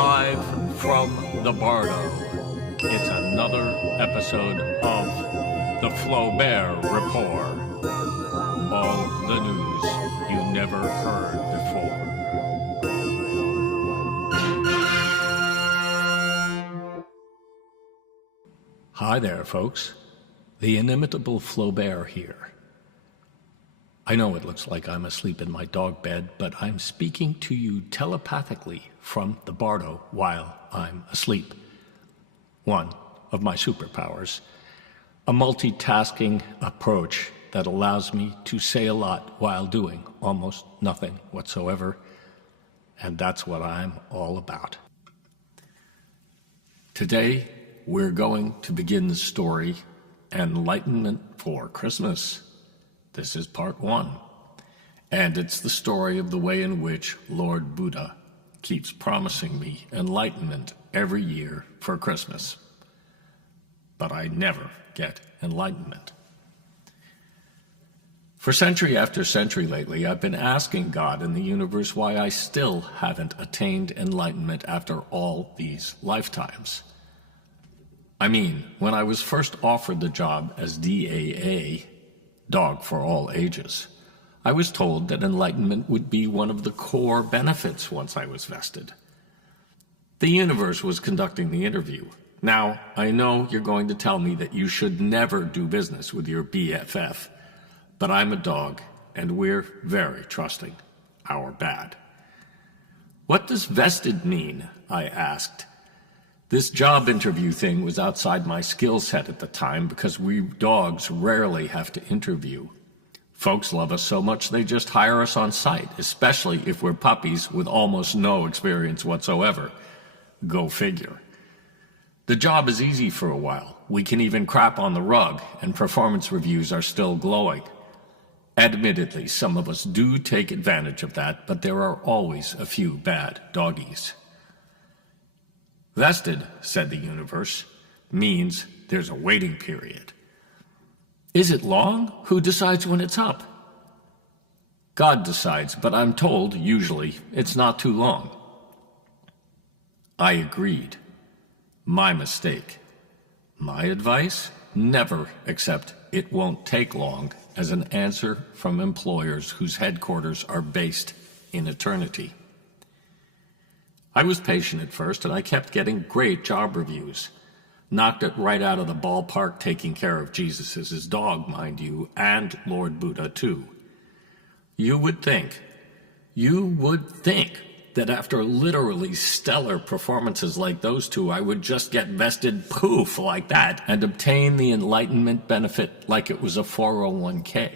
Live from the Bardo, it's another episode of the Flaubert Report. All the news you never heard before. Hi there, folks. The inimitable Flaubert here. I know it looks like I'm asleep in my dog bed, but I'm speaking to you telepathically from the Bardo while I'm asleep. One of my superpowers. A multitasking approach that allows me to say a lot while doing almost nothing whatsoever. And that's what I'm all about. Today, we're going to begin the story, Enlightenment for Christmas. This is part 1, and it's the story of the way in which Lord Buddha keeps promising me enlightenment every year for Christmas. But I never get enlightenment. For century after century lately, I've been asking God and the universe why I still haven't attained enlightenment after all these lifetimes. I mean, when I was first offered the job as DAA, Dog for All Ages, I was told that enlightenment would be one of the core benefits once I was vested. The universe was conducting the interview. Now, I know you're going to tell me that you should never do business with your BFF, but I'm a dog, and we're very trusting. Our bad. What does vested mean? I asked. This job interview thing was outside my skill set at the time because we dogs rarely have to interview. Folks love us so much they just hire us on sight, especially if we're puppies with almost no experience whatsoever. Go figure. The job is easy for a while. We can even crap on the rug, and performance reviews are still glowing. Admittedly, some of us do take advantage of that, but there are always a few bad doggies. Vested, said the universe, means there's a waiting period. Is it long? Who decides when it's up? God decides, but I'm told, usually, it's not too long. I agreed. My mistake. My advice? Never accept "it won't take long" as an answer from employers whose headquarters are based in eternity. I was patient at first, and I kept getting great job reviews. Knocked it right out of the ballpark taking care of Jesus as his dog, mind you, and Lord Buddha, too. You would think that after literally stellar performances like those two, I would just get vested poof like that and obtain the enlightenment benefit like it was a 401k.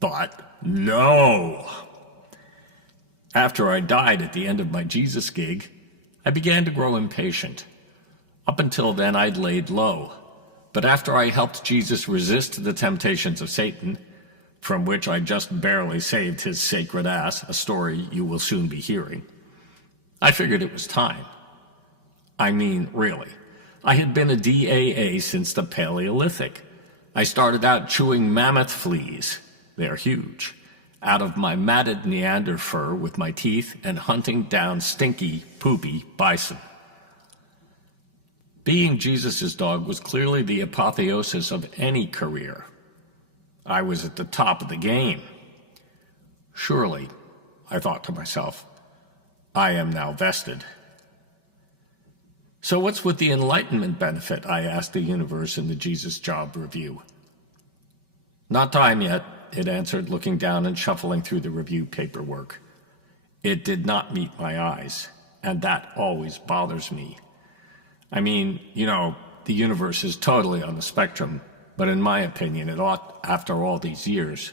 But no! After I died at the end of my Jesus gig, I began to grow impatient. Up until then, I'd laid low. But after I helped Jesus resist the temptations of Satan, from which I just barely saved his sacred ass, a story you will soon be hearing, I figured it was time. I mean, really. I had been a DAA since the Paleolithic. I started out chewing mammoth fleas. They're huge. Out of my matted Neander fur with my teeth and hunting down stinky, poopy bison. Being Jesus' dog was clearly the apotheosis of any career. I was at the top of the game. Surely, I thought to myself, I am now vested. So what's with the enlightenment benefit? I asked the universe in the Jesus job review. Not time yet, it answered, looking down and shuffling through the review paperwork. It did not meet my eyes, and that always bothers me. I mean, the universe is totally on the spectrum, but in my opinion, it ought, after all these years,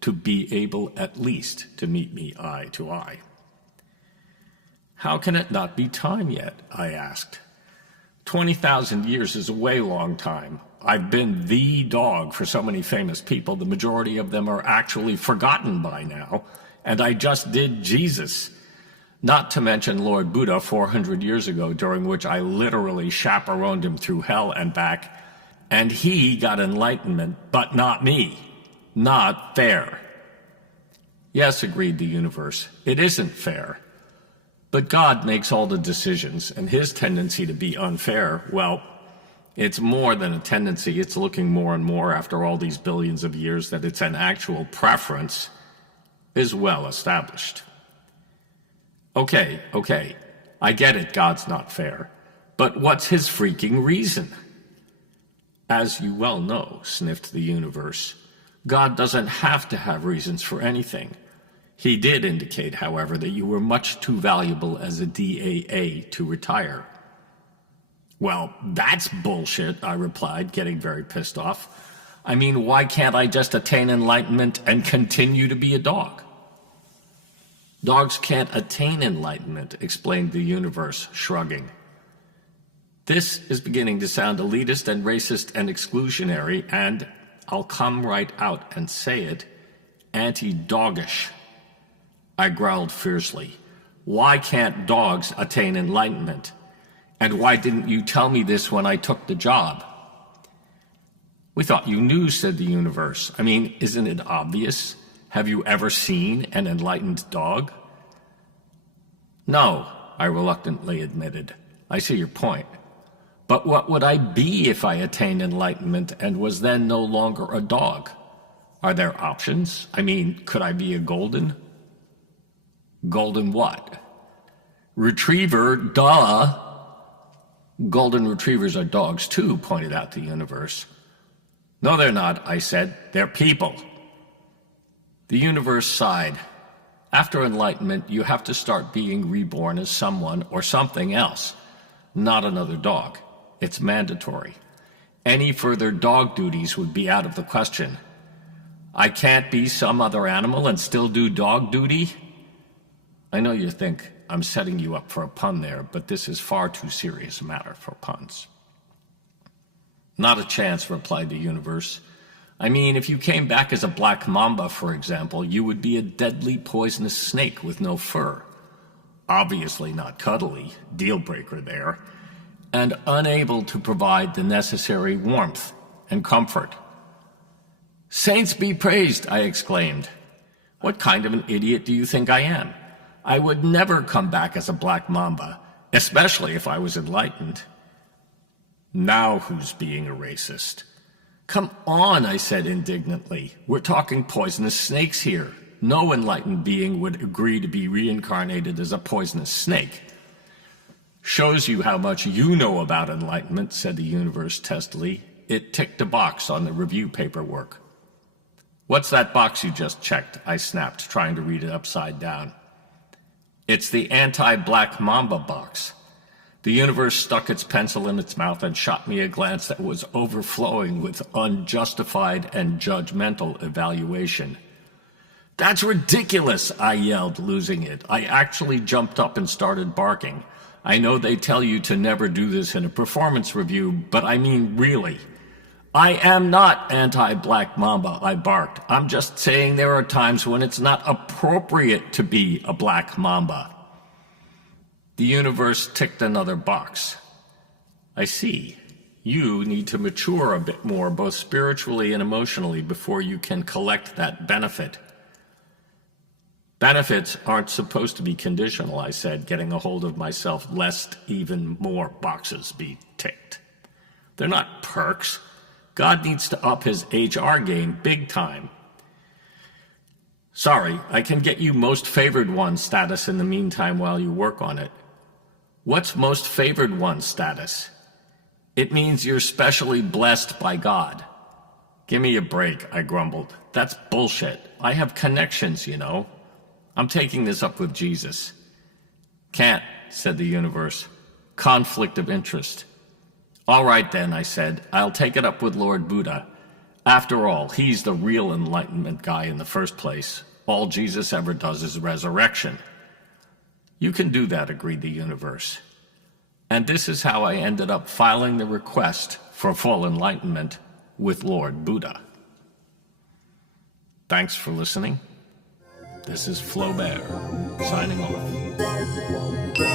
to be able at least to meet me eye to eye. How can it not be time yet? I asked. 20,000 years is a way long time. I've been the dog for so many famous people, the majority of them are actually forgotten by now, and I just did Jesus. Not to mention Lord Buddha 400 years ago, during which I literally chaperoned him through hell and back, and he got enlightenment, but not me. Not fair. Yes, agreed the universe, it isn't fair. But God makes all the decisions, and his tendency to be unfair, well, it's more than a tendency. It's looking more and more after all these billions of years that it's an actual preference is well established. Okay, I get it, God's not fair. But what's his freaking reason? As you well know, sniffed the universe, God doesn't have to have reasons for anything. He did indicate, however, that you were much too valuable as a DAA to retire. Well, that's bullshit, I replied, getting very pissed off. I mean, why can't I just attain enlightenment and continue to be a dog? Dogs can't attain enlightenment, explained the universe, shrugging. This is beginning to sound elitist and racist and exclusionary, and I'll come right out and say it, anti-doggish. I growled fiercely. Why can't dogs attain enlightenment? And why didn't you tell me this when I took the job? We thought you knew, said the universe. I mean, isn't it obvious? Have you ever seen an enlightened dog? No, I reluctantly admitted. I see your point. But what would I be if I attained enlightenment and was then no longer a dog? Are there options? I mean, could I be a golden? Golden what? Retriever, duh. Golden retrievers are dogs too, pointed out the universe. No, they're not, I said. They're people. The universe sighed. After enlightenment, you have to start being reborn as someone or something else, not another dog. It's mandatory. Any further dog duties would be out of the question. I can't be some other animal and still do dog duty? I know you think I'm setting you up for a pun there, but this is far too serious a matter for puns. Not a chance, replied the universe. I mean, if you came back as a black mamba, for example, you would be a deadly poisonous snake with no fur. Obviously not cuddly, deal breaker there, and unable to provide the necessary warmth and comfort. Saints be praised, I exclaimed. What kind of an idiot do you think I am? I would never come back as a black mamba, especially if I was enlightened. Now who's being a racist? Come on, I said indignantly. We're talking poisonous snakes here. No enlightened being would agree to be reincarnated as a poisonous snake. Shows you how much you know about enlightenment, said the universe testily. It ticked a box on the review paperwork. What's that box you just checked? I snapped, trying to read it upside down. It's the anti-black mamba box. The universe stuck its pencil in its mouth and shot me a glance that was overflowing with unjustified and judgmental evaluation. That's ridiculous, I yelled, losing it. I actually jumped up and started barking. I know they tell you to never do this in a performance review, but I mean really. I am not anti-black mamba, I barked. I'm just saying there are times when it's not appropriate to be a black mamba. The universe ticked another box. I see. You need to mature a bit more, both spiritually and emotionally, before you can collect that benefit. Benefits aren't supposed to be conditional, I said, getting a hold of myself lest even more boxes be ticked. They're not perks. God needs to up his HR game big time. Sorry, I can get you most favored one status in the meantime while you work on it. What's most favored one status? It means you're specially blessed by God. Give me a break, I grumbled. That's bullshit. I have connections, you know. I'm taking this up with Jesus. Can't, said the universe. Conflict of interest. All right then, I said. I'll take it up with Lord Buddha. After all, he's the real enlightenment guy in the first place. All Jesus ever does is resurrection. You can do that, agreed the universe. And this is how I ended up filing the request for full enlightenment with Lord Buddha. Thanks for listening. This is Flaubert, signing off.